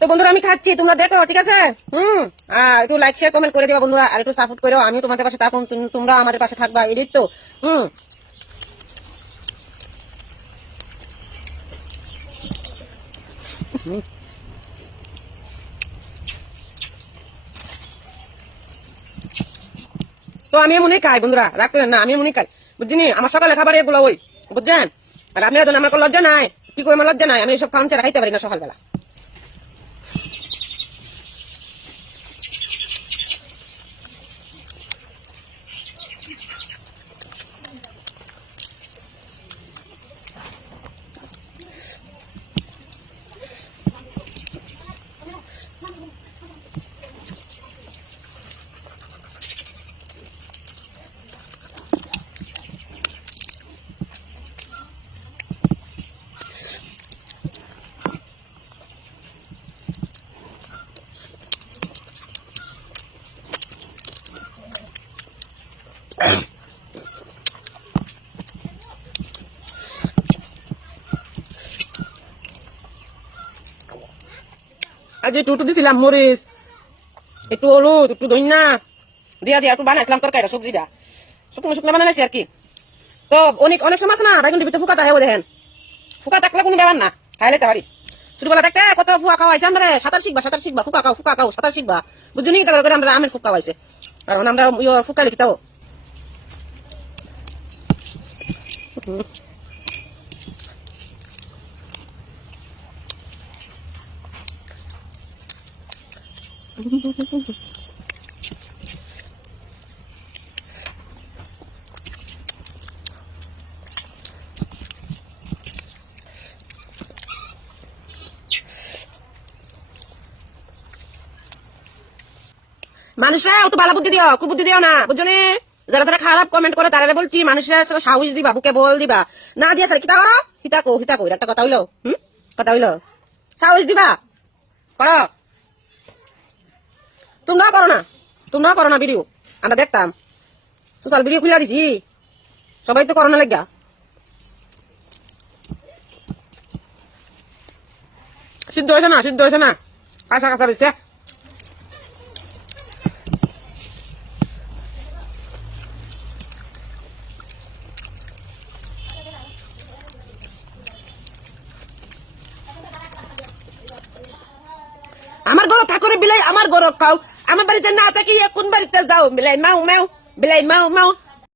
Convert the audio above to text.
তো বন্ধুরা আমি খাচ্ছি, তোমরা দেখো, ঠিক আছে? একটু লাইক শেয়ার কমেন্ট করে দিবা বন্ধুরা, আর একটু সাপোর্ট করো। আমি তোমাদের পাশে থাকুন, তোমরা আমাদের পাশে থাকবা, এটাই তো। তো আমি মনে খাই বন্ধুরা, রাখবেন না, আমি মনে খাই, বুঝছিনি? আমার সকালে খাবার এগুলো ওই, বুঝছেন? আর আপনারা তো আমার লজ্জা নাই, কি করে আমার লজ্জা নাই? আমি এসব খাওয়ান ছাড়া খাইতে পারি না সকালবেলা। আজ একটু দিছিলাম মরিচ, একটু হলুদ, একটু ধন্যা দিয়া একটু বানাইছিলাম তরকারি, সবজিটা শুকনো শুকনো বানাইছি আর কি। তো অনেক অনেক সময় আছে না, বাইগুন ভিতরে ফুকা থাকে, দেখেন ফুকা থাকলে কোনো ব্যাপার না, খাই লেতে পারি। ছোটবেলা দেখতে কত ফুকা খাওয়াইছে আমরা, সাঁতার শিখবা ফুকা খাও সাঁতার শিখবা, বুঝলি? আমরা আমের ফুকা খাওয়াইছে, কারণ আমরা ফুকা লিখিতাও। মানুষরা একটু ভালো বুদ্ধি দিও, খুব বুদ্ধি দিও না, বুঝছো? যারা তারা খারাপ কমেন্ট করে তারা বলছি মানুষের সাহস দিবা, বুকে বল দিবা, না দিয়া কিতা করো, হিতা কো একটা কথা হইলো, কথা হইলো, সাহস দিবা করো। তোমরাও করো না ভিডিও, আমরা দেখতাম সোশ্যাল ভিডিও খুলে দিছি, সবাই তো করোনা লাগিয়া। সিদ্ধ হয়েছে না, কাঁচা রয়েছে। আমার ঘর ঠাকুরে বিলাই, আমার ঘর খাও, আমার বাড়িতে না থাকি কোন বাড়িতে যাও, বিলাই মাও বিলাই মাও